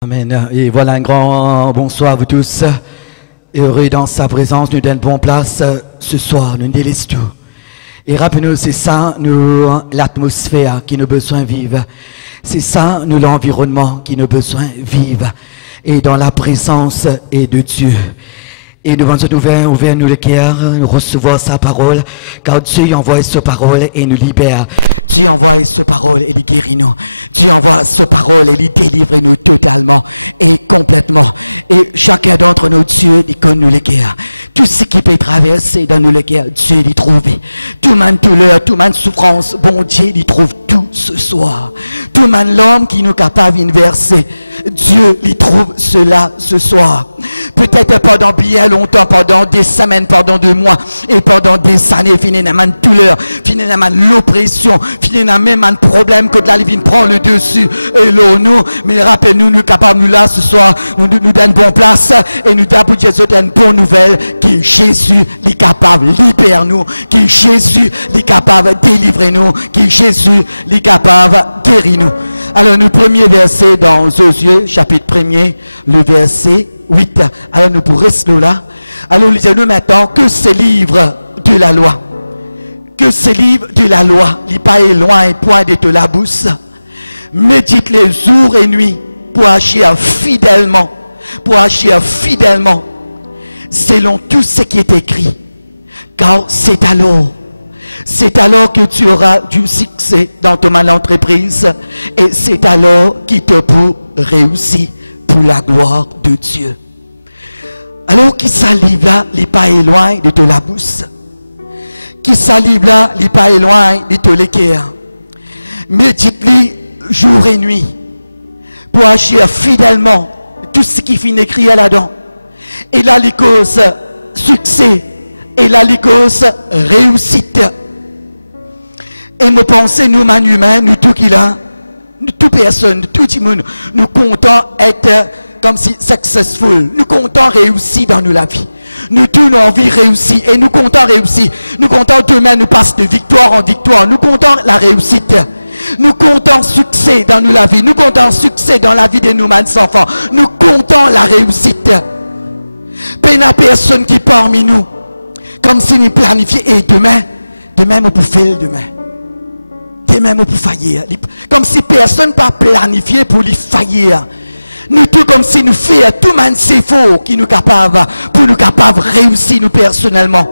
Amen. Et voilà un grand bonsoir à vous tous. Heureux dans sa présence, nous donne bonne place ce soir, nous délaisse tout. Et rappelez-nous, c'est ça, nous, l'atmosphère qui nous besoin vivre. C'est ça, nous, l'environnement qui nous besoin vivre. Et dans la présence et de Dieu. Et nous avons ouvert nous le cœur, nous recevoir sa parole, car Dieu envoie sa parole et nous libère. Dieu envoie sa parole et il guérit nous. Dieu envoie sa parole et il délivre nous totalement et complètement. Et chacun d'entre nous, Dieu, il connaît nous le cœur. Tout ce qui peut traverser dans nous le cœur, Dieu l'y trouve. Tout man douleur, tout man souffrance, bon Dieu l'y trouve tout ce soir. Tout man l'homme qui nous capable de verser, Dieu l'y trouve cela ce soir. Peut-être pendant bien longtemps, pendant des semaines, pendant des mois et pendant des années, finalement douleur, finalement l'oppression, finalement un problème que la vie prend le dessus et l'eau nous. Mais rappelez-nous, nous capables nous là ce soir, nous donne bonne place et nous donne pour Jésus une bonne nouvelle qui Jésus est capable libère nous, qui Jésus est capable délivrer nous, qui Jésus est capable guérir nous. Alors nous premier verset dans Josué chapitre 1er, le verset 8. Alors nous pourrons rester là. Alors lisez-nous maintenant que ce livre de la loi. Que ce livre de la loi, il n'est pas loin et point de la bouche. Médite les jours et nuits pour agir fidèlement. Pour agir fidèlement selon tout ce qui est écrit. Car c'est alors que tu auras du succès dans ton entreprise et c'est alors qu'il te peut réussir pour la gloire de Dieu. Alors qui salive là, il n'est pas loin de te la bouche. Qui salive là, il n'est pas loin de te l'équerre. Médite-lui jour et nuit pour agir fidèlement tout ce qui finit écrit là-dedans. Et là, les causes succès et là, les causes réussite. Et me penser, nous, man humain, nous tout qui là, nous, toute personne, tout le monde, nous comptons être comme si successful, nous comptons réussir dans nous la vie. Nous tous nous envie réussir et nous comptons réussir. Nous comptons demain nous passe de victoire en victoire. Nous comptons la réussite. Nous comptons succès dans nous la vie. Nous comptons succès dans la vie de nous, enfants. Nous comptons la réussite. Peine à personne qui parmi nous, comme si nous planifions et demain on peut faire demain. Demain on peut faillir. Comme si personne pas planifié pour les faillir. Nous tout comme si nous faisons tout man c'est faux qui nous capable pour nous capables réussir nous personnellement.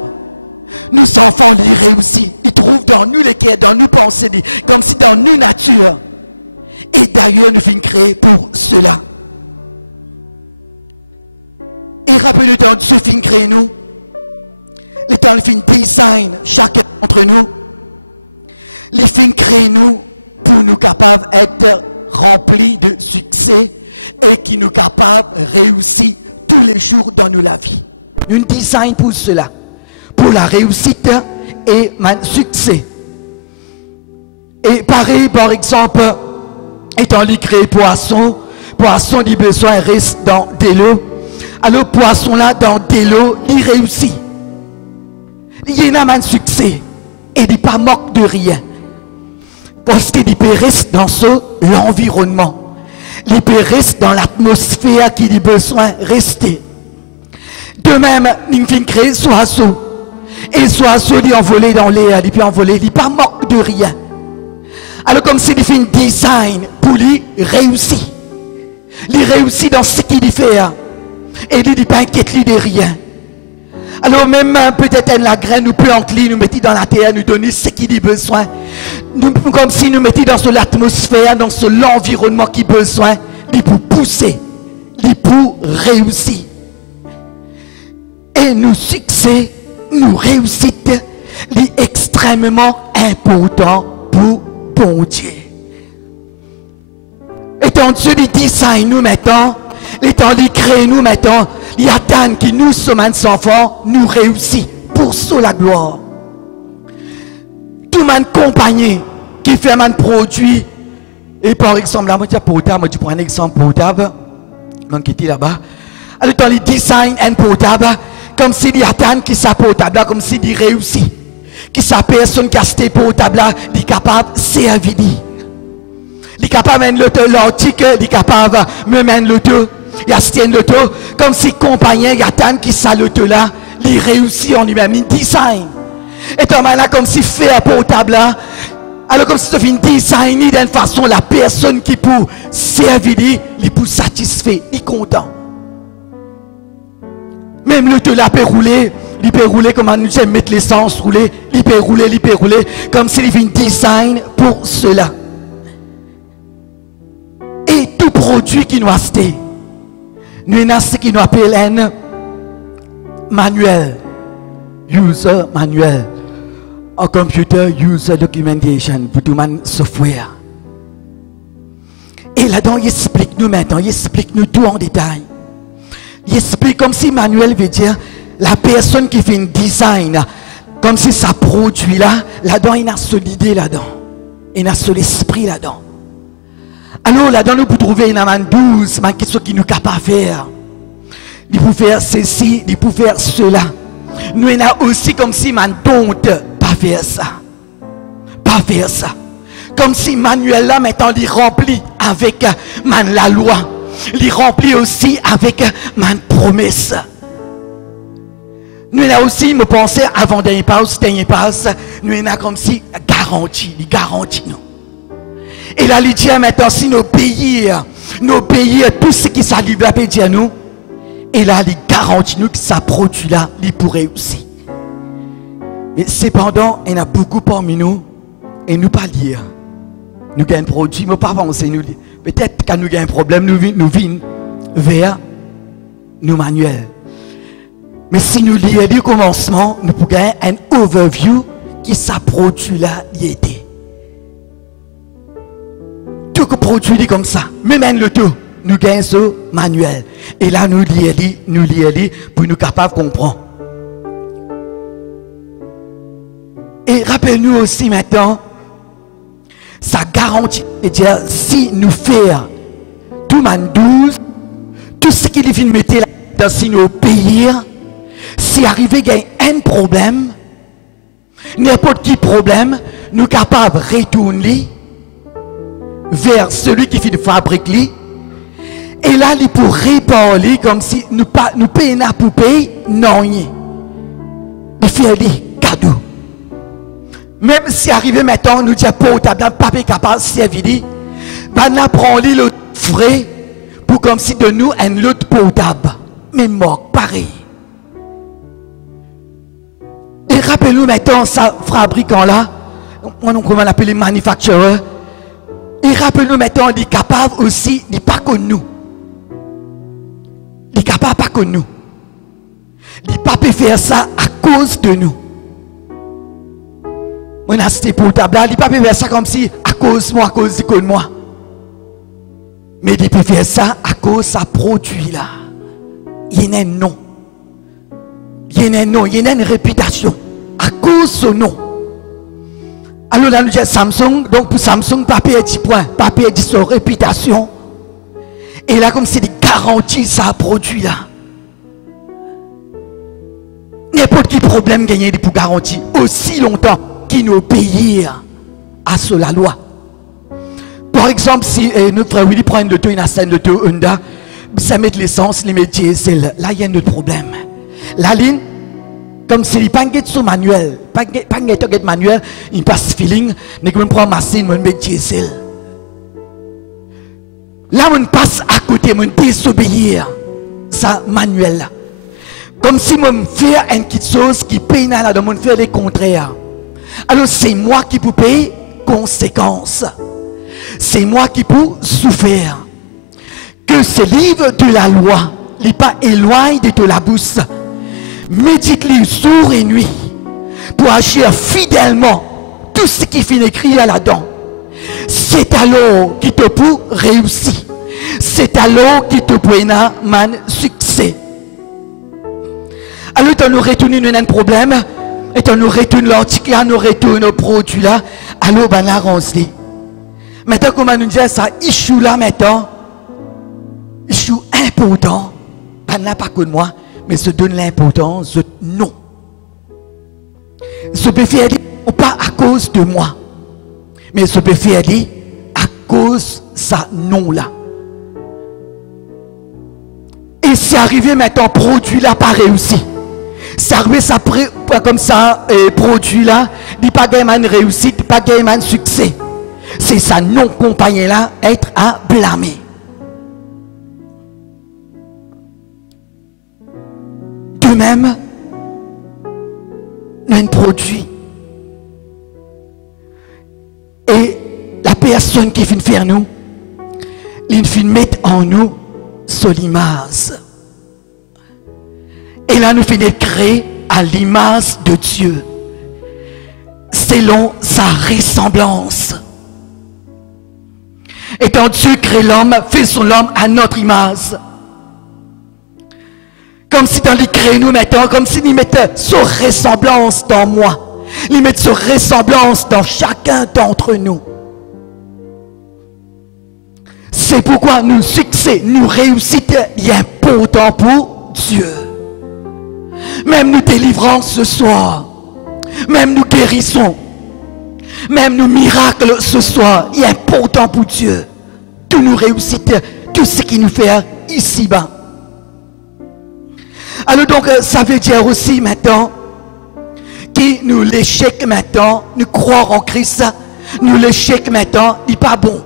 Nous enfants les réussissent. Ils trouvent dans nous les cœurs, dans nous pensées, comme si dans nous nature. Et d'ailleurs nous finissons créer pour cela. Et rappelez-le temps Dieu finit créer nous. Le temps il finit design chacun d'entre nous. Les finit créer nous pour nous capables d'être remplis de succès. Et qui nous capable de réussir tous les jours dans nous la vie. Nous design pour cela. Pour la réussite et le succès. Et pareil, par exemple, étant les créé poisson il besoin reste dans de l'eau. Alors poisson là dans de l'eau, il réussit. Il y a un succès. Et il n'est pas moque de rien. Parce qu'il peut rester dans l'environnement. Il peut rester dans l'atmosphère qu'il a besoin de rester. De même, nous avons créé ce oiseau. Et ce oiseau, il est envolé dans l'air, il peut envoler, il n'est pas moque de rien. Alors comme s'il fait un design pour lui réussir. Il réussit dans ce qu'il fait. Et il n'est pas inquiété de rien. Alors même peut-être la graine nous plante, nous mettons dans la terre, nous donner ce qu'il a besoin. Nous, comme si nous mettions dans l'atmosphère, dans l'environnement qu'il a besoin, pour pousser, pour réussir. Et nos succès, nos réussites, est extrêmement important pour bon Dieu. Et tant Dieu dit ça, nous mettons, et tant il crée nous mettons, il attend que nous sommes des enfants, nous réussissons pour ça la gloire. Tout le monde compagnie qui fait un produit, et par exemple, là, moi je prends un exemple portable, donc qui était là-bas. Alors, dans les design un portable, comme s'il y attend que ça portable, comme s'il réussit, que sa personne qui a ce portable, est capable de servir. Il est capable de l'auto, l'article, il est capable de me mettre l'auto. Il y a Stien l'auto, comme si compagnon, il y a Tan qui sa l'auto là, il réussit en lui-même, il design. Et ton là, comme si fait un portable là, alors comme si tu fais une design, d'une façon, la personne qui peut servir, il peut satisfaire, il est content. Même l'auto là peut rouler, il peut rouler comme on nous mettre l'essence, rouler, il peut rouler, comme s'il fait une design pour cela. Et tout produit qui nous acheté, nous avons ce qui nous appelle un manuel, user manuel, en computer user documentation pour tout le software. Et là-dedans, il explique nous maintenant, il explique nous tout en détail. Il explique comme si manuel veut dire la personne qui fait un design, comme si ça produit là, là-dedans, il a son idée là-dedans, il a son esprit là-dedans. Alors là-dedans, nous pouvons trouver une amende 12, mais qu'est-ce qui nous est capable de faire? Il peut faire ceci, il peut faire cela. Nous avons aussi comme si man don't pas faire ça. Pas faire ça. Comme si manuel là maintenant il remplit avec man la loi. Il remplit aussi avec man promesse. Nous avons aussi, me penser avant dernier passe, nous avons comme si garantie, il garantit nous. Et là, il dit maintenant, si nos pays, tout ce qui s'arrive à dire nous, et là, il garantit nous que ça produit là, il pourrait aussi. Mais cependant, il y en a beaucoup parmi nous, et nous pas lire. Nous avons un produit, mais pas penser nous. Peut-être quand nous avons un problème, nous venons vers nos manuels. Mais si nous lisons le commencement, nous pouvons gagner un overview qui ça produit là, il était. Tout que produit comme ça, même le tout, nous gagnons ce manuel. Et là, nous lisons pour nous capables de comprendre. Et rappelle-nous aussi maintenant, ça garantit, c'est-à-dire, si nous faisons tout man 12, tout ce qu'il vient de mettre là, dans si nos pays, si arrivé qu'il y a un problème, n'importe qui problème, nous sommes capables de retourner vers celui qui fait de fabrique lui. Et là, il pour réparer comme si nous payons pour payer, non. Il fait des cadeaux. Même si arrivé maintenant, nous disons portable, pas capable de servir, nous prenons le frais pour comme si de nous un autre portable. Mais mort, pareil. Et rappelez-nous maintenant, ça fabricant là, comment on appelle les manufacturers. Et rappelez-nous maintenant, il est capable aussi, il n'est pas comme nous. Il est capable pas comme nous. Il ne peut pas faire ça à cause de nous. On a ce portable là, il ne peut pas faire ça comme si à cause de moi. Mais il peut faire ça à cause de sa produit là. Il y a un nom. Il y a un nom, il y a une réputation. À cause de son nom. Alors là, nous disons Samsung, donc pour Samsung, papier 10 points, papier 10 sur réputation. Et là, comme c'est des garanties, ça produit là. N'importe quel problème gagné pour garantie, aussi longtemps qu'il nous paye à sur la loi. Par exemple, si notre frère Willy prend une auto, une scène de Honda, ça met de l'essence, il met diesel, là il y a un autre problème. La ligne, comme s'il n'y a pas de manuel, pas de manuel, il passe feeling, mais quand on prend ma machine, on met diesel. Là, on passe à côté, on désobéir, ça manuel là. Comme si on fait une petite chose qui paye là, on fait les contraires. Alors c'est moi qui peux payer conséquences. C'est moi qui peux souffrir. Que ce livre de la loi n'est pas éloigné de la bouche. Médite-le jour et nuit pour agir fidèlement tout ce qui finit écrit là-dedans. C'est alors qui te peut réussir. C'est alors qui te peut un succès. Alors, quand nous retournons un problème, et quand nous retournons l'article, nous retournons le produit là, alors, on a rangé. Maintenant, comme on nous dit ça, issue là maintenant, issue important, pas que moi, mais se donne l'importance, non. Je peux faire pas à cause de moi, mais je peux faire à cause ça non là. Et c'est arrivé maintenant, produit là pas réussi. C'est arrivé ça comme ça, produit là, il pas gagné réussite, pas gagné succès. C'est ça non compagnie là, être à blâmer. De même, un produit. Et la personne qui vient faire nous, il vient mettre en nous son image. Et là, nous finissons créer à l'image de Dieu, selon sa ressemblance. Et quand Dieu crée l'homme, fait son homme à notre image. Comme si dans les crée nous maintenant, comme s'il mettait sa ressemblance dans moi. Il met sa ressemblance dans chacun d'entre nous. C'est pourquoi nos succès, nos réussites, il est important pour Dieu. Même nos délivrances ce soir, même nos guérissons, même nos miracles ce soir, il est important pour Dieu. Tous nos réussites, tout ce qui nous fait ici-bas. Alors donc, ça veut dire aussi maintenant, que nous l'échec maintenant, nous croire en Christ, nous l'échec maintenant, il n'est pas bon.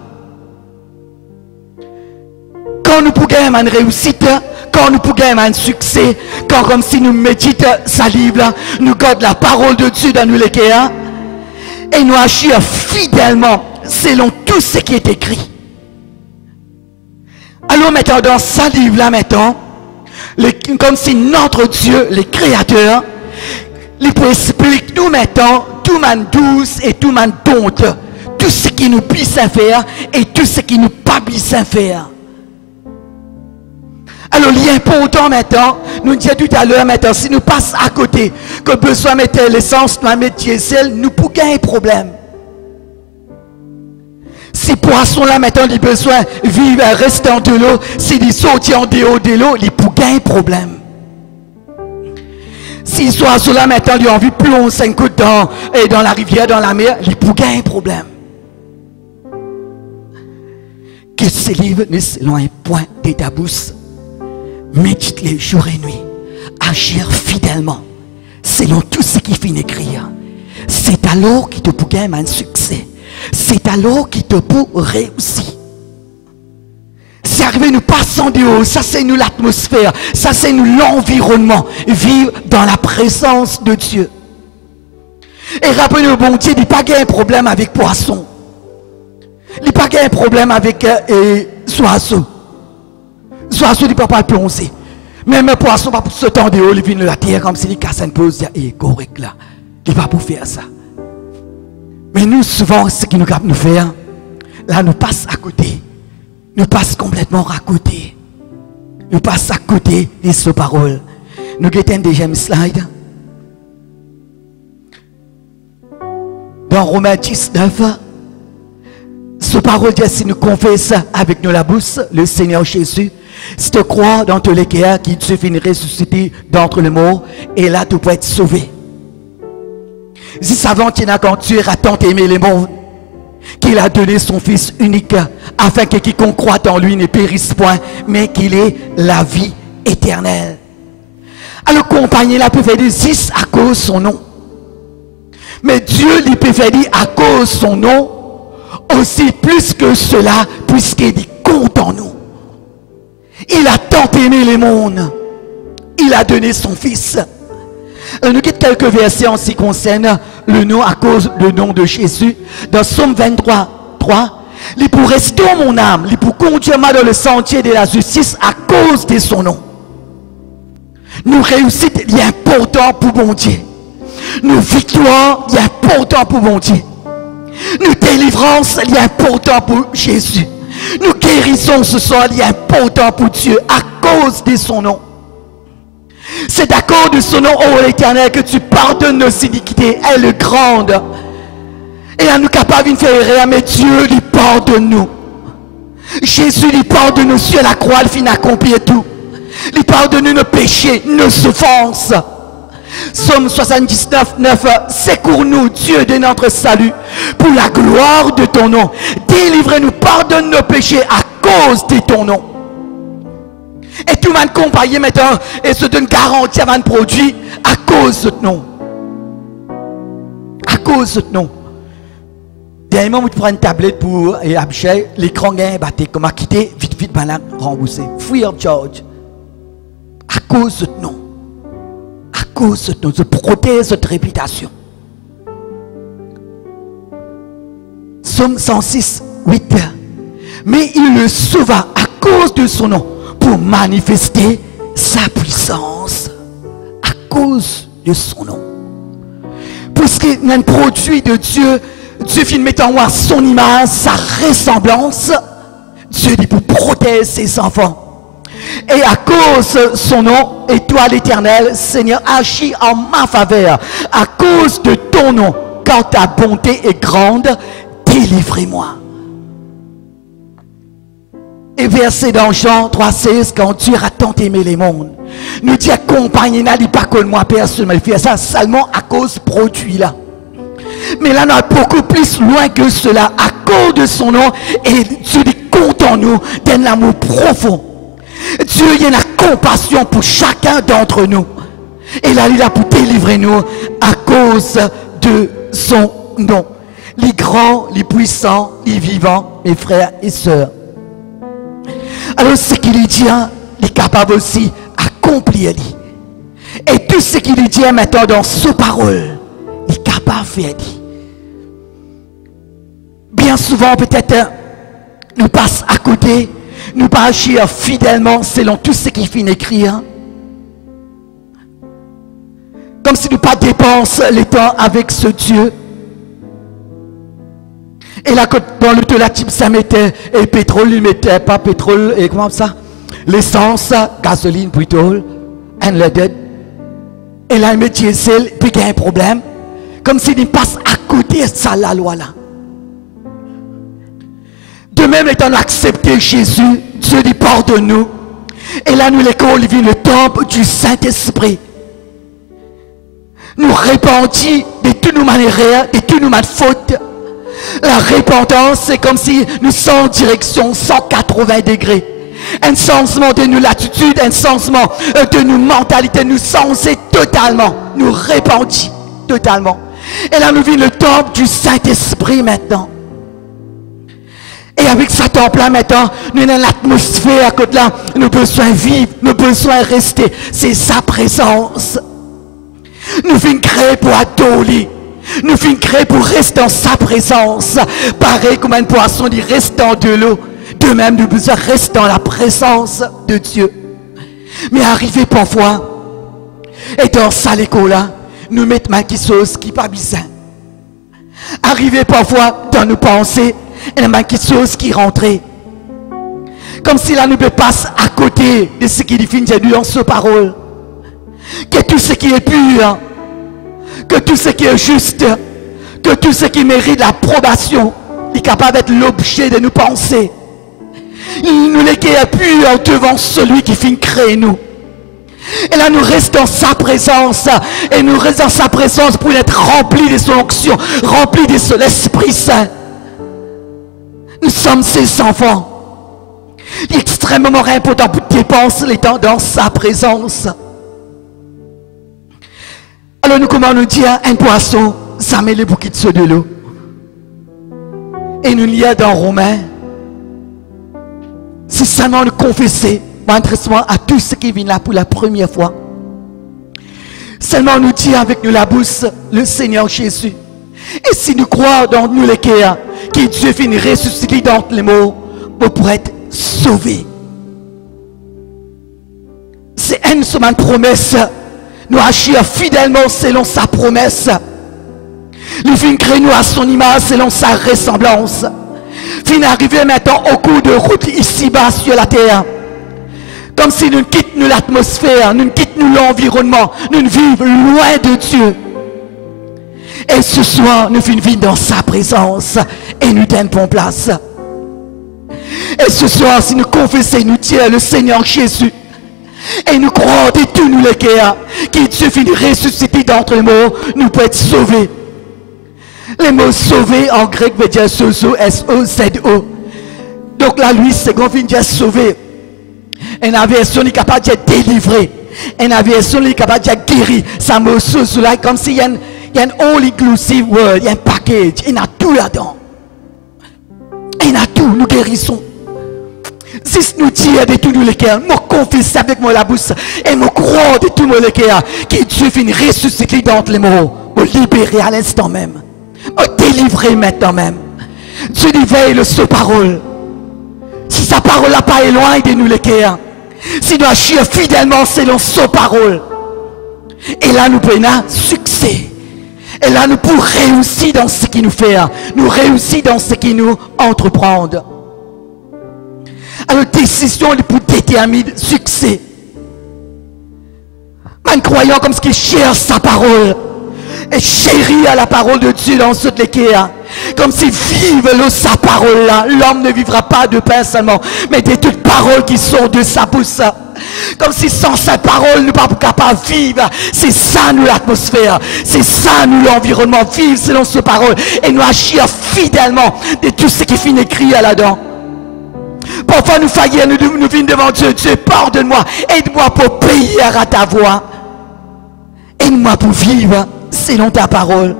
Quand nous pouvons une réussite, quand nous pouvons un succès, quand comme si nous méditons sa livre, nous gardons la parole de Dieu dans nous les cœurs, et nous agissons fidèlement selon tout ce qui est écrit. Alors maintenant, dans sa livre là maintenant, comme si notre Dieu, le Créateur, il peut expliquer nous maintenant tout man douce et tout man honte, tout ce qui nous puisse faire et tout ce qui nous pas puisse faire. Alors, il est important maintenant, nous disons tout à l'heure maintenant, si nous passons à côté, que besoin de mettre l'essence, nous mettre diesel, nous pouvons gagner un problème. Si poisson là maintenant, il a besoin de vivre, rester en de l'eau, s'il sortit en dehors de l'eau, il peut gagner un problème. Si soit cela maintenant, il a envie de plonger un coup dans la rivière, dans la mer, il peut gagner un problème. Que ce livre n'est selon un point de ta bouche. Médite-les jour et nuit. Agir fidèlement. Selon tout ce qui finit écrire. C'est alors qu'il te peut gagner un succès. C'est alors qu'il te peut réussir. C'est arrivé, nous passons de haut. Ça, c'est nous l'atmosphère. Ça, c'est nous l'environnement. Vivre dans la présence de Dieu. Et rappelez-nous, bon Dieu, il n'y a pas un problème avec poisson. Il n'y a pas un problème avec oiseau. Oiseau, il ne peut pas plonger. Même un poisson, pas pour se tendre de haut, il vient de la terre comme s'il casse une pause. Il est correct là. Il ne va pas pour faire ça. Mais nous, souvent, ce qui nous capte nous faire, là, nous passons à côté. Nous passons complètement à côté. Nous passons à côté de ces paroles. Nous guettons un deuxième slide. Dans Romains 19, ce parole dit, si nous confessons avec nous la bouche le Seigneur Jésus, si tu crois dans tous les cas qu'il suffit de ressusciter d'entre les morts, et là tu peux être sauvé. Si savant qu'il n'a quand Dieu a tant aimé les mondes, qu'il a donné son Fils unique, afin que quiconque croit en lui ne périsse point, mais qu'il ait la vie éternelle. Alors compagnie là peut faire dire 6 à cause de son nom. Mais Dieu lui peut faire dire à cause de son nom, aussi plus que cela, puisqu'il compte en nous. Il a tant aimé les mondes. Il a donné son Fils. Nous avons quelques versets en ce qui concerne le nom à cause du nom de Jésus. Dans Somme 23, 3, il pour restaurer mon âme, il pour conduire moi dans le sentier de la justice à cause de son nom. Nous réussite, il est important pour mon Dieu. Nos victoires, il est important pour mon Dieu. Nos délivrances, il est important pour Jésus. Nous guérissons ce soir, il est important pour Dieu à cause de son nom. C'est à cause de son nom, ô l'Éternel, que tu pardonnes nos iniquités. Elle est grande. Et elle nous capable de faire rien, mais Dieu lui pardonne nous. Jésus lui pardonne nous sur la croix, il finit accomplir tout. Il pardonne nos péchés, nos souffrances. Somme 79, 9, secours-nous, Dieu de notre salut, pour la gloire de ton nom. Délivre-nous par pardonnes nos péchés à cause de ton nom. Et tout le monde compagnie maintenant et se donne garantie avant de produit à cause de ton nom. À cause de ton nom. Dernièrement, tu prends une tablette pour acheter l'écran gain batté comme à quitter vite banane remboursé. Free of charge. À cause de ton nom. À cause de ton nom. Je protège cette réputation. Somme 106, 8. Mais il le sauva à cause de son nom pour manifester sa puissance. À cause de son nom. Puisqu'il y a un produit de Dieu, Dieu finit mettant à son image, sa ressemblance. Dieu dit pour protéger ses enfants. Et à cause de son nom, et toi l'Éternel, Seigneur, agis en ma faveur. À cause de ton nom, quand ta bonté est grande, délivrez-moi. Et verset dans Jean 3,16, quand Dieu a tant aimé les mondes, nous dit accompagner, n'a dit pas que moi personne, il fait ça seulement à cause de produit là. Mais là, on a beaucoup plus loin que cela, à cause de son nom, et Dieu dit compte en nous d'un amour profond. Dieu il y a la compassion pour chacun d'entre nous. Et là, il est là pour délivrer nous à cause de son nom. Les grands, les puissants, les vivants, mes frères et sœurs. Alors ce qu'il dit, il est capable aussi d'accomplir. Et tout ce qu'il dit maintenant dans sa parole, il est capable de faire. Bien souvent, peut-être, nous passons à côté, nous pas agir fidèlement selon tout ce qu'il finit d'écrire. Comme si nous pas dépensons le temps avec ce Dieu. Et là, dans le type, ça mettait, et le pétrole, il mettait pas pétrole, et comment ça? L'essence, gasoline plutôt, unleaded. Et là, il met diesel, puis il y a un problème. Comme s'il passe à côté de ça, la loi là. De même, étant accepté Jésus, Dieu dit pardonne-nous. Et là, nous, l'école, vit le temple du Saint-Esprit. Nous répandit de toutes nos manières, de toutes nos fautes. La repentance, c'est comme si nous sommes en direction 180 degrés. Un changement de nos latitudes, un changement de nos mentalités, nous changer totalement, nous repentir totalement. Et là, nous vivons le temple du Saint-Esprit maintenant. Et avec ce temple-là maintenant, nous avons l'atmosphère à côté là, nous avons besoin de vivre, nous avons besoin de rester. C'est sa présence. Nous venons créer pour adorer. Nous finissons créer pour rester en sa présence. Pareil comme un poisson dit reste dans de l'eau. De même, nous besoin rester dans la présence de Dieu. Mais arrivé parfois, et dans ça l'école là, nous mettons quelque chose qui n'est pas bizarre. Arrivé parfois dans nos pensées, il y a quelque chose qui rentrait. Comme si là nous passions à côté de ce qui définit dans sa parole. Que tout ce qui est pur, que tout ce qui est juste, que tout ce qui mérite l'approbation est capable d'être l'objet de nos pensées. Nous les qui est pur devant celui qui finit créer nous. Et là nous restons sa présence et nous restons sa présence pour être remplis de son onction, remplis de l'Esprit Saint. Nous sommes ses enfants. Il est extrêmement important pour dépenser les temps dans sa présence. Alors nous comment nous dire un poisson, ça met les bouquets de l'eau. Et nous lions dans Romains. C'est seulement de confesser, intéressement à tous ceux qui viennent là pour la première fois. Seulement nous dire avec nous la bouche le Seigneur Jésus. Et si nous croyons dans nous les cœurs, que Dieu finit ressusciter dans les mots pour être sauvés. C'est une semaine promesse. Nous agir fidèlement selon sa promesse. Nous finissons créer nous à son image selon sa ressemblance. Fin arriver maintenant au cours de route ici-bas sur la terre. Comme si nous quittons l'atmosphère, nous quittons l'environnement, nous vivons loin de Dieu. Et ce soir, nous finissons dans sa présence et nous donnons place. Et ce soir, si nous confessons, nous disons le Seigneur Jésus, et nous croyons de tous nous les cœurs, que Dieu finit ressusciter d'entre les morts, nous pouvons être sauvés. Les mots sauver en grec veut dire sozo, S-O-Z-O. Donc là, lui, c'est qu'on vient de sauver. Une aversion est capable de délivrer. Une aversion est capable de guérir. Ça me sauce là comme s'il y a un all-inclusive world, il y a un package, il y a tout là-dedans. Il y a tout, nous guérissons. Si nous disons de tous les cœurs, nous confessons avec moi la bouche et nous croyons de tous les cœurs que Dieu vient ressusciter dans les mots, nous libérer à l'instant même, nous délivrer maintenant même. Dieu veille le sa parole. Si sa parole n'a pas éloigné de nous les cœurs, si nous agissons fidèlement selon sa parole, et là nous prenons succès. Et là nous pouvons réussir dans ce qu'il nous fait, nous réussir dans ce qu'il nous entreprend. Alors, décision pour déterminer le succès. En croyant comme ce qui cherche sa parole. Et chérit à la parole de Dieu dans ce cas. Comme si vive sa parole là. L'homme ne vivra pas de pain seulement, mais de toutes paroles qui sont de sa bouche. Comme si sans sa parole, nous ne sommes pas capables de vivre. C'est ça nous l'atmosphère. C'est ça nous l'environnement. Vivre selon sa parole. Et nous agir fidèlement de tout ce qui finit écrit là-dedans. Parfois nous faillons, nous venons devant Dieu. Dieu, pardonne-moi. Aide-moi pour payer à ta voix. Aide-moi pour vivre selon ta parole.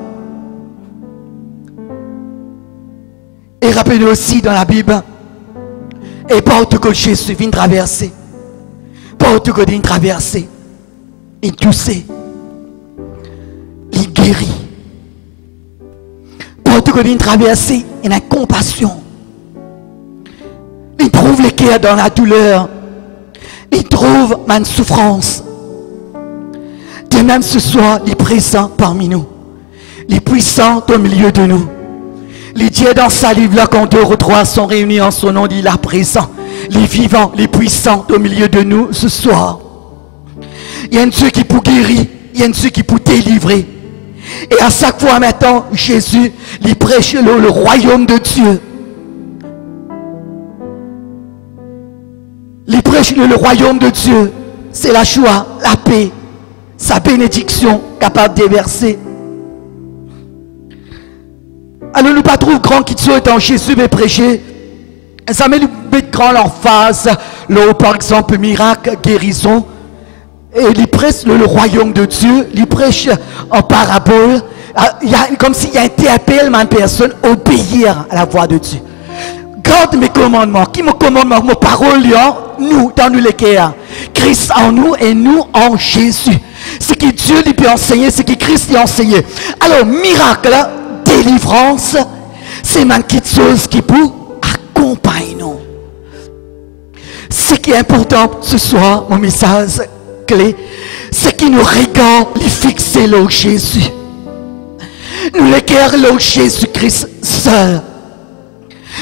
Et rappelez-nous aussi dans la Bible. Et partout que Jésus vient traverser. Partout que vient traverser. Il toussait. Il guérit. Partout que vient traverser, il a compassion. Il trouve les cœurs dans la douleur. Il trouve ma souffrance. De même ce soir, il est présent parmi nous. Il est puissant au milieu de nous. Il dit dans sa livre là, quand 2 ou 3 sont réunis en son nom, il est présent. Il est vivant, il est puissant au milieu de nous ce soir. Il y a un Dieu qui peut guérir, il y a un Dieu qui peut délivrer. Et à chaque fois maintenant, Jésus, il prêche le royaume de Dieu. Il prêche le royaume de Dieu. C'est la joie, la paix, sa bénédiction capable de déverser. Alors nous ne pas trouver grand qui soit dans Jésus veut prêcher. Ça met le grand en face. Là, par exemple, miracle, guérison. Et il prêche le royaume de Dieu. Il prêche en parabole. Il y a, comme s'il y a interpelle ma personne obéir à la voix de Dieu. Garde mes commandements. Qui me commande mes paroles, nous, dans nous les cœurs. Christ en nous et nous en Jésus. Ce que Dieu lui peut enseigner, ce que Christ lui a enseigné. Alors, miracle, délivrance, c'est une petite chose qui peut accompagner nous. Ce qui est important ce soir, mon message clé, c'est qu'il nous regarde, les fixer là Jésus. Nous les cœurs là Jésus-Christ seul.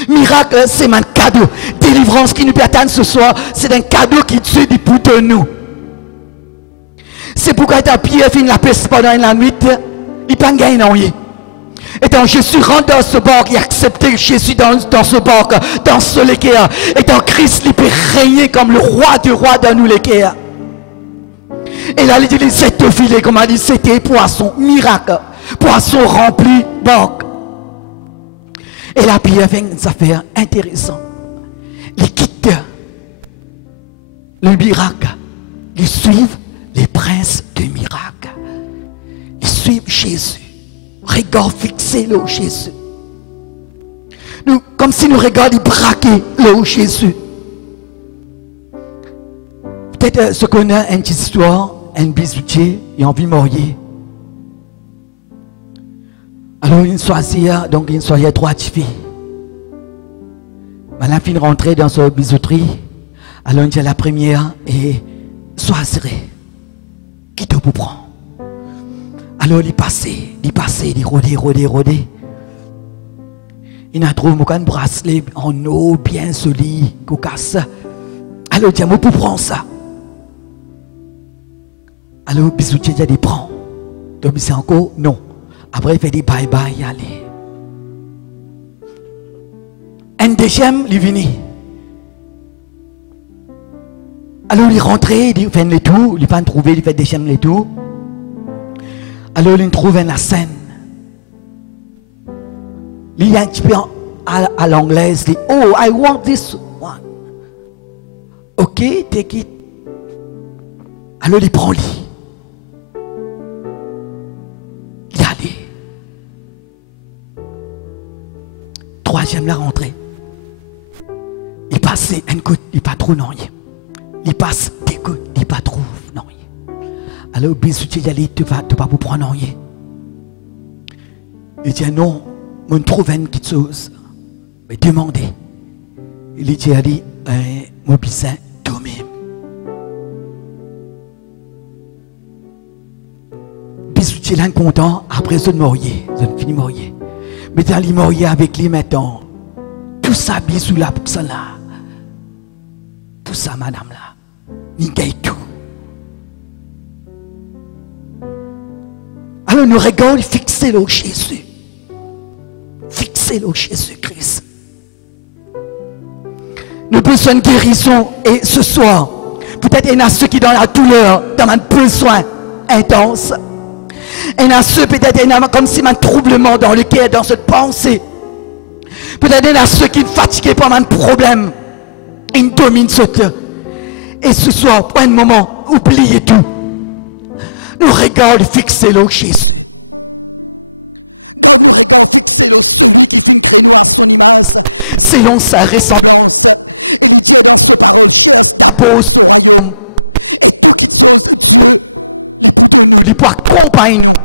Miracle, c'est un cadeau. Délivrance qui nous peut atteindre ce soir, c'est un cadeau qui Dieu dit pour nous. C'est pourquoi Pierre fait la peste pendant la nuit, il n'a pas gagné rien. Et quand Jésus rentre dans ce bord, il a accepté Jésus dans ce bord, dans ce l'équerre. Et quand Christ, il peut régner comme le roi du roi dans nous l'équerre. Et là, il dit, les sept filets, comme on dit, c'était poisson, miracle, poisson rempli, banque. Et là, puis il y avait une affaire intéressante. Il quitte le miracle. Ils suivent les princes de miracle. Ils suivent Jésus. Regard fixé là où Jésus. Nous, comme si nous regardions braquer là où Jésus. Peut-être ce qu'on a une petite histoire, un bijoutier, il a envie de mourir. Alors une soirée, donc une soirée 3 filles. La fille rentrait dans sa bijouterie. Alors il dit la première et soirée. Qui te pour prendre? Alors il passait, il rôdait. Il a trouvé un bracelet en eau bien solide, cocasse. Alors il dit, pour prendre ça. Alors le bijoutier dit, prends. Donc il dit encore, non. Après il fait des bye-bye, allez. Un deuxième, il est venu. Alors il rentrait, il fait le tour, il va trouver, il fait deuxième le tour. Alors il trouve la scène. Il est un petit peu à l'anglaise, dit, oh, I want this one. Ok, take it. Alors il prend lit. Il allait. Troisième la rentrée. Il passe une goutte, il pas trop non. Il passe des gouttes, il pas trop non. Alors bisou il allait, tu vas pas pour prendre non. Il dit non, on trouve une petite chose. Mais demandez. Il dit allez, mon pissin, toi-même. Bisou il est content après ce morier, je finis morier. Mais dans les morier avec lui maintenant. Tout ça, bisou là pour ça là. Tout ça, madame là. Ni gagne tout. Alors nous regardons fixer le Jésus. Fixer le Jésus-Christ. Nous avons besoin de guérison. Et ce soir, peut-être il y en a ceux qui dans la douleur, dans un besoin intense. Il y en a ceux, peut-être il y en a comme si un troublement dans le cœur, dans cette pensée. Peut-être il y en a ceux qui sont fatigués par un problème. Ils dominent ce temps. Et ce soir, pour un moment, oubliez tout. Nous regardons fixer le Jésus. Quand nous regardons fixer le celui qui fait créer nous à son image, selon sa ressemblance. Et il dit dans ce parole, cherche d'abord ce royaume. Et tout qui chose, Dieu, il peut de nous, il peut accompagner nous.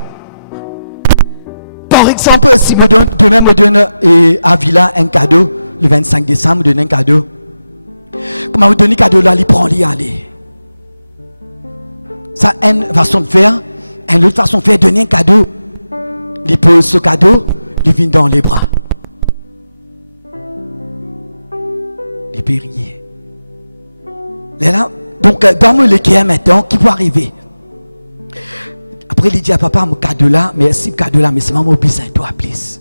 Par exemple, si demain me donne à Villa un cadeau, le 25 décembre, me donne un cadeau. Comment vous donner cadeau là, il prend, il aller. Ça a une façon de faire, une autre façon de faire, donner un cadeau. Il pose ce cadeau, il vient dans les bras. Il peut rier. Là, donc, dans le cœur maintenant, qui peut arriver? Après, il dit à papa, mon cadeau là, merci le cadeau là, mais c'est maman besoin de toi, please.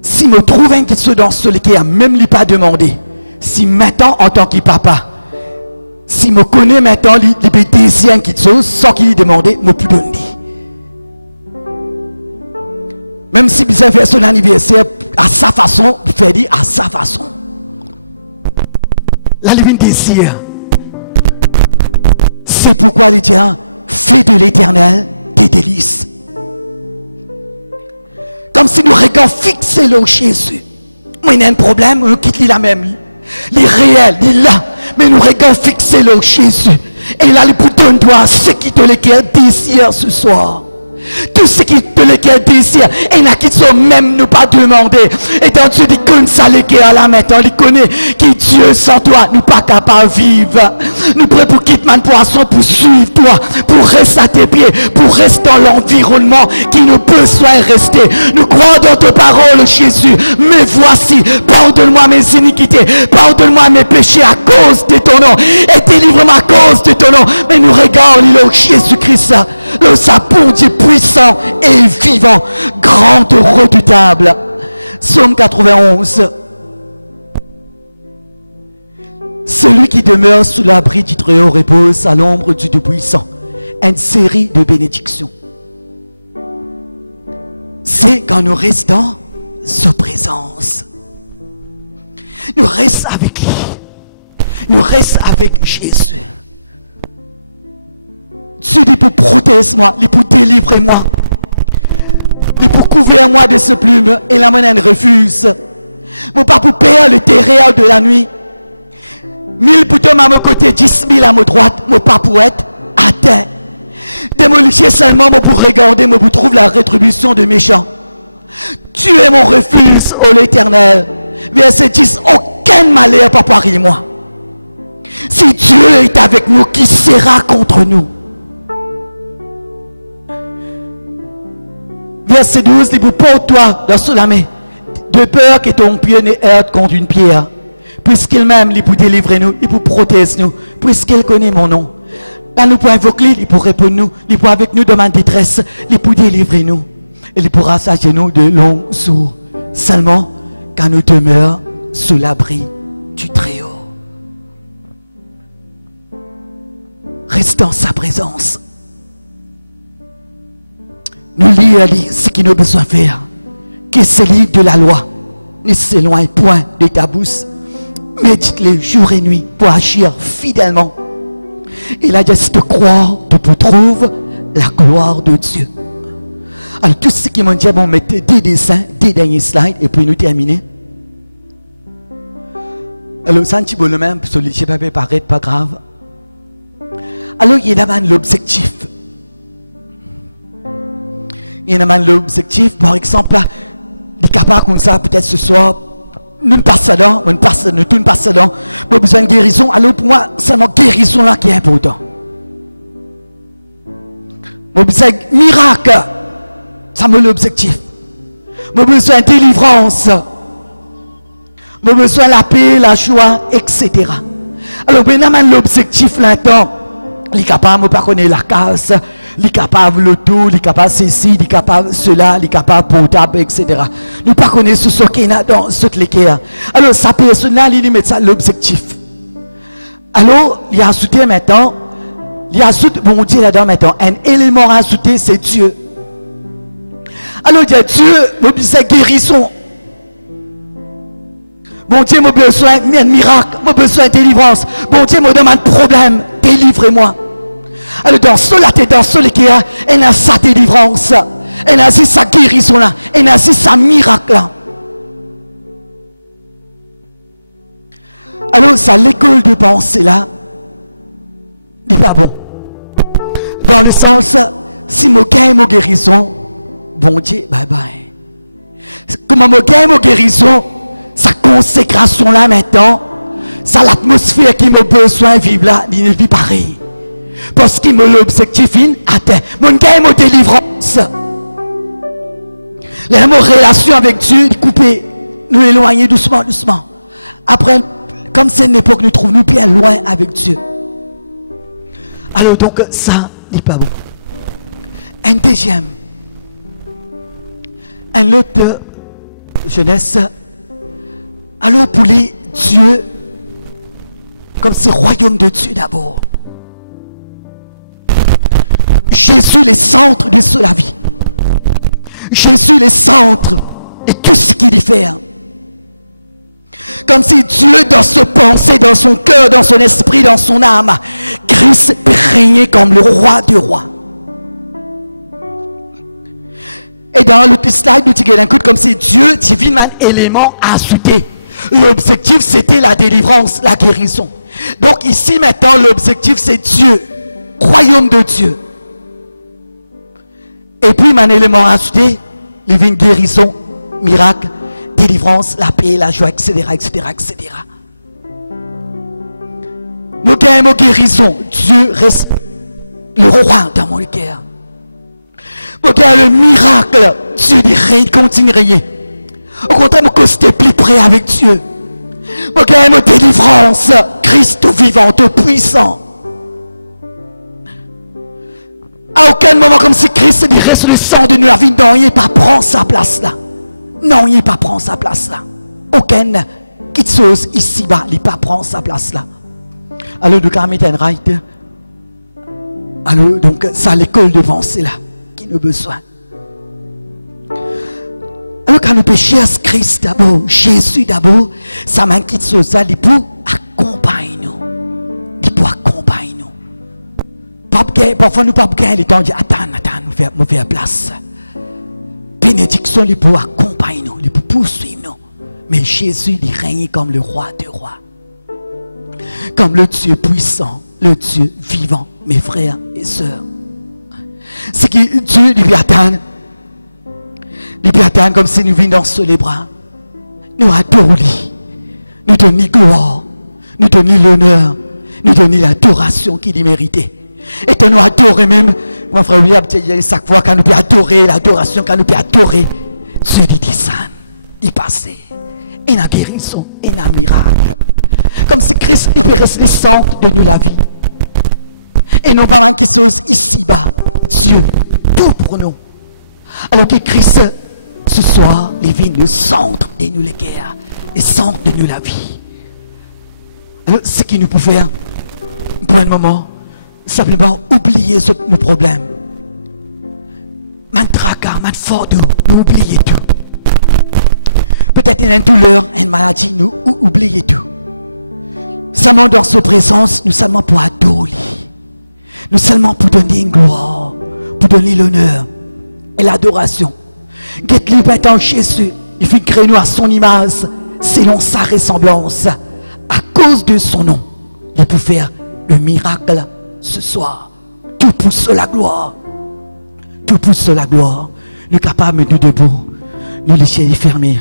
Si me trouve un qui se dans ce qui a même lui pas demandé, si maintenant en tant que papa, si me connaît maintenant, il peut désirer un qui chose sans qu'il lui demande, me plus donner. Même si il fait son anniversaire à sa façon, il fait dire à sa façon. Là, il vient désir. C'est pourquoi il dit, fais de l'Éternel des délices. Comme si nous regardons fixer le Jésus. Moi, il y a un problème, on quitte la même. Il est réel, il est là. Mais nous regardons fixer le Jésus. Et là, il peut donner toi ce qui te le désire ce soir. Tout ce qui te le désire. Et il y a qui sont même nous pas demander. Et tant Dieu dit comme ça, le cœur là maintenant, il connaît qui Dieu sans toi, nous pas capable de vivre. Nous prêts pour quitter man poisson, pour suivre toi, pour rester à tes pieds, pour rester dans l'environnement qui nous peut soit rester. Nous croyons dans tes paroles, Jésus. Mais voici, pardonne-moi mes iniquités, pardonne-moi mes péchés à cause de ton nom. Et délivre-moi à cause de ton nom. Mais nous regardons le Jésus-Christ, le sapon Dieu puissant et vivant, grand et redoutable. Psaume 91. Celui qui demeure sous l'abri du Très-Haut repose à l'ombre du Tout-Puissant. Une série de bénédictions. C'est quand nous restons sous présence. Nous restons avec lui. Nous restons avec Jésus. Dieu dit pour protéger moi, il pour délivrer moi. Il pour couvrir moi de ce plume et la monnaie refuse. Mon pas pour payer le terrain de la nuit. 1000 pour tomber à mon côté, 10 000 à ma droite, mon pas pour être atteint. Démolition seulement pour regarder, pour trouver la rétribution de méchants. Tu es mon refuge, ô l'Éternel. Verset 10, aucun malheur pas parier moi. Si Dieu est avec nous, qui sera contre nous? Verset 12, il vous porte toi dans la main, de peur que ton pied ne heurte contre une pierre. Puisqu'il m'aime, il peut délivrer nous, il peut protéger nous, puisqu'il connaît mon nom. Là, nous pouvons invoquer, il peut répondre nous, il peut avec nous dans ma détresse, il peut délivrer nous. Et il pourra s'agir nous de longs jours, seulement quand nous demeurons sous l'abri du Très-Haut. Restons en sa présence. Nous lisons ce qu'il nous a besoin de faire. que ce livre de la loi ne s'éloigne point de ta bouche. Médite-le jour et nuit pour agir fidèlement. Il a dit, si tu crois, tu trouves la gloire de Dieu. Alors, tout ce qui m'ont dit, bon, mettre des dessins, des derniers slides, et puis nous terminer. Alors, ça, un le même, je ne sais pas, paraître pas grave. Alors, il y a l'objectif. Il y a l'objectif, par exemple, il est capable comme ça, peut-être ce soir, nous ne passons pas, nous ne passons pas, nous besoin de guérison. Alors, pour moi, c'est notre guérison là qui est important. Nous besoin de miracle. Ça me l'objectif. Nous besoin de délivrance. Nous besoin de la paix, la joie, etc. Alors, maintenant, l'objectif là-dedans, il est capable de ne pas connaître la casse, il est capable de l'auto, il est capable de ceci, il est capable de cela, il est capable de portable, etc. Nous ne pas connaître ce qu'il y a dans cette léguère. Alors, sa personne là, il met ça l'objectif. Alors, il y a ajouté maintenant, il y a ajouté, bon Dieu là-dedans maintenant, un élément ajouté, c'est Dieu. Alors, il y a Dieu, mon besoin de guérison. Bon Dieu, mon besoin de miracle, mon besoin de délivrance. Bon Dieu, me demande problème, délivrez-moi. Alors, dans cela, dans cela qui a, elle a sa délivrance, elle a sa guérison là, elle a sa miracle là. Alors, ça, l'école de pensée là, n'est pas bon. Dans le sens, si je gagne ma guérison, bon Dieu, bye bye. Comment je gagne ma guérison, sa consécration là maintenant, ça l'atmosphère qui me besoin de vivre là, il ne vit pareil. Parce qu'il me l'objectif atteint. Mon gagne ma délivrance. Les relations avec Dieu, couper, nous éloigner doucement, doucement. Après, comme c'est une époque, nous trouvons nous bien loin avec Dieu. Alors donc, ça n'est pas bon. Un deuxième. Un autre jeunesse. Alors pour les dieux, comme c'est le royaume de Dieu d'abord. Jésus est le centre de la vie. Jésus est le centre de tout ce qu'il y fait. Comme si Dieu, dans ses pensées, dans son cœur, dans son esprit, dans son âme, Christ peut régner comme le roi des rois. Et dans le slide, nous disons comme si Dieu, divin élément ajouté. L'objectif, c'était la délivrance, la guérison. Donc ici, maintenant, l'objectif, c'est Dieu. Royaume de Dieu. Et puis, mon élément ajouté, divine guérison, miracle, délivrance, la paix, la joie, etc., etc., etc. Mon gain, mon guérison, Dieu reste le roi dans mon cœur. Mon gain, le miracle, Dieu dit rien, continue rien. Au contraire, mon côté plus près avec Dieu. Mon gain, mon délivrance, Christ vivant, puissant. À aucun moment, comme si Christ dit reste le sang de la vie, non, il n'est pas prendre sa place là. Non, il n'est pas prendre sa place là. Aucune chose ici-bas, il n'est pas prendre sa place là. Alors, nous avons un right. Alors, donc, c'est l'école de pensée là qui nous a besoin. Alors, quand nous péchons Christ d'abord, Jésus d'abord, ça m'inquiète sur ça, il peut accompagner nous. Il peut accompagner nous. Parfois, nous ne pouvons pas le temps de dire, attends, nous faire place. Bénédiction, il peut accompagner nous, il peut poursuivre nous. Mais Jésus, il règne comme le roi des rois. Comme le Dieu puissant, le Dieu vivant, mes frères et sœurs. C'est que Dieu, il peut attendre. Il peut attendre comme si nous venions dans les bras. Nous adorons, nous donnons gloire, nous donnons l'honneur, nous donnons l'adoration qu'il y méritait. Et que nous adorons même, mon frère William, chaque fois qu'on nous peut adorer, l'adoration qu'on nous peut adorer, Dieu dit ça, il passait. Et la guérison, et la miracle. Comme si Christ il peut rester le centre de nous la vie. Et non pas quelque chose ici-bas. Dieu, tout pour nous. Alors que Christ, ce soir, il vient le centre de nous les guerres, le centre de nous la vie. Alors, ce qui nous peut faire, pour un moment, simplement oublier nos problèmes. Man tracas, man fardeau, nous oublions tout. Peut-être il y a une douleur, une maladie, nous oublions tout. Seulement dans sa présence, nous seulement pour adorer. Nous seulement pour donner une gloire, pour donner l'honneur et l'adoration. Get liberté en Jésus, il fait créer nous à son image, selon sa ressemblance, à cause de son nom. Il peut faire le miracle ce soir. Tout pour la gloire. Tout pour la gloire. Nous sommes capables de nous debout, nous laisser fermer.